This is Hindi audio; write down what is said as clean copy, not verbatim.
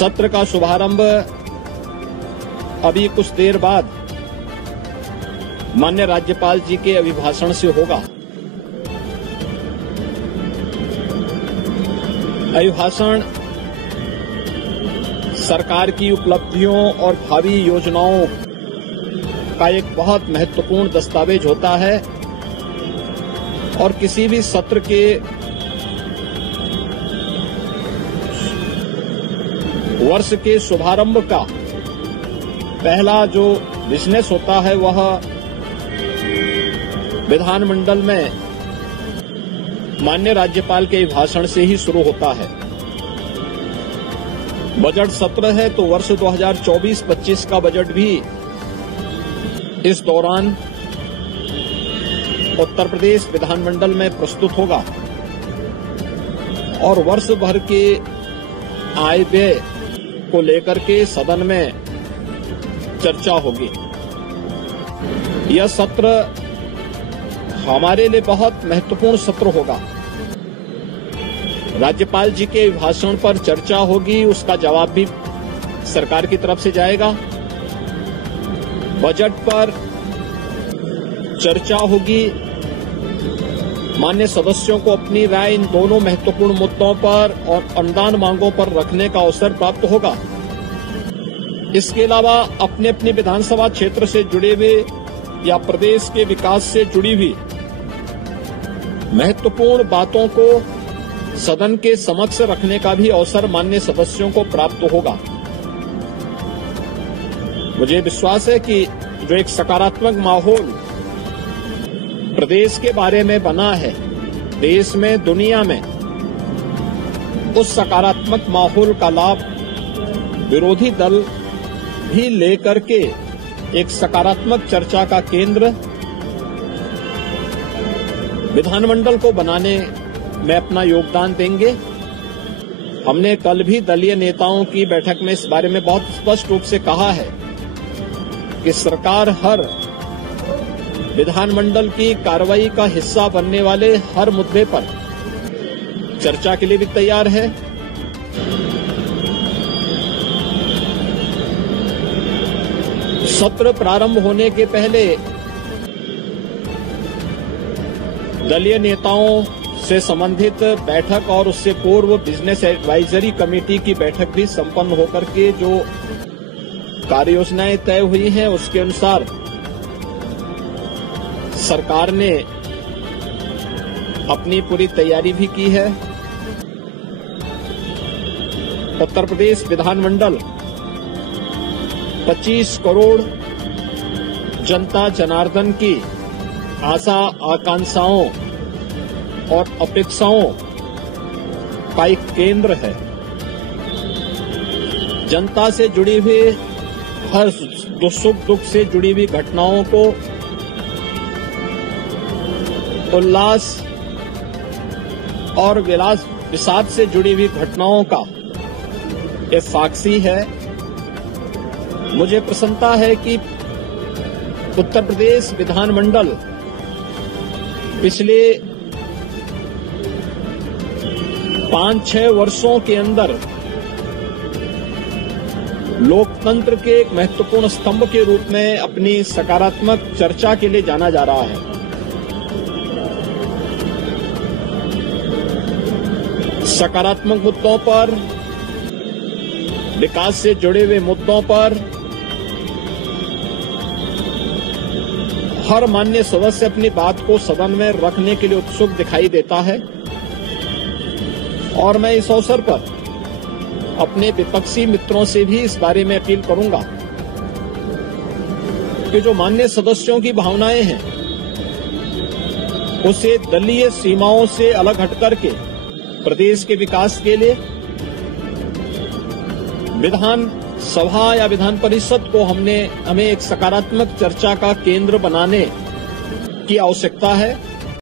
सत्र का शुभारंभ अभी कुछ देर बाद माननीय राज्यपाल जी के अभिभाषण से होगा। अभिभाषण सरकार की उपलब्धियों और भावी योजनाओं का एक बहुत महत्वपूर्ण दस्तावेज होता है और किसी भी सत्र के वर्ष के शुभारंभ का पहला जो बिजनेस होता है वह विधानमंडल में माननीय राज्यपाल के भाषण से ही शुरू होता है। बजट सत्र है तो वर्ष 2024-25 का बजट भी इस दौरान उत्तर प्रदेश विधानमंडल में प्रस्तुत होगा और वर्ष भर के आय व्यय को लेकर के सदन में चर्चा होगी। यह सत्र हमारे लिए बहुत महत्वपूर्ण सत्र होगा। राज्यपाल जी के भाषण पर चर्चा होगी, उसका जवाब भी सरकार की तरफ से जाएगा। बजट पर चर्चा होगी, माननीय सदस्यों को अपनी राय इन दोनों महत्वपूर्ण मुद्दों पर और अनुदान मांगों पर रखने का अवसर प्राप्त होगा। इसके अलावा अपने अपने विधानसभा क्षेत्र से जुड़े हुए या प्रदेश के विकास से जुड़ी हुई महत्वपूर्ण बातों को सदन के समक्ष रखने का भी अवसर माननीय सदस्यों को प्राप्त होगा। मुझे विश्वास है कि जो एक सकारात्मक माहौल प्रदेश के बारे में बना है, देश में, दुनिया में, उस सकारात्मक माहौल का लाभ विरोधी दल भी लेकर के एक सकारात्मक चर्चा का केंद्र विधानमंडल को बनाने में अपना योगदान देंगे। हमने कल भी दलीय नेताओं की बैठक में इस बारे में बहुत स्पष्ट रूप से कहा है कि सरकार हर विधानमंडल की कार्रवाई का हिस्सा बनने वाले हर मुद्दे पर चर्चा के लिए भी तैयार है। सत्र प्रारंभ होने के पहले दलीय नेताओं से संबंधित बैठक और उससे पूर्व बिजनेस एडवाइजरी कमेटी की बैठक भी संपन्न होकर के जो कार्ययोजनाएं तय हुई हैं उसके अनुसार सरकार ने अपनी पूरी तैयारी भी की है। उत्तर प्रदेश विधानमंडल 25 करोड़ जनता जनार्दन की आशा आकांक्षाओं और अपेक्षाओं का एक केंद्र है। जनता से जुड़ी हुई हर सुख दुख से जुड़ी हुई घटनाओं को उल्लास और विषाद से जुड़ी हुई घटनाओं का ये साक्षी है। मुझे प्रसन्नता है कि उत्तर प्रदेश विधानमंडल पिछले 5-6 वर्षों के अंदर लोकतंत्र के एक महत्वपूर्ण स्तंभ के रूप में अपनी सकारात्मक चर्चा के लिए जाना जा रहा है। सकारात्मक मुद्दों पर, विकास से जुड़े हुए मुद्दों पर हर माननीय सदस्य अपनी बात को सदन में रखने के लिए उत्सुक दिखाई देता है और मैं इस अवसर पर अपने विपक्षी मित्रों से भी इस बारे में अपील करूंगा कि जो माननीय सदस्यों की भावनाएं हैं उसे दलीय सीमाओं से अलग हटकर के प्रदेश के विकास के लिए विधान सभा या विधान परिषद को हमें एक सकारात्मक चर्चा का केंद्र बनाने की आवश्यकता है।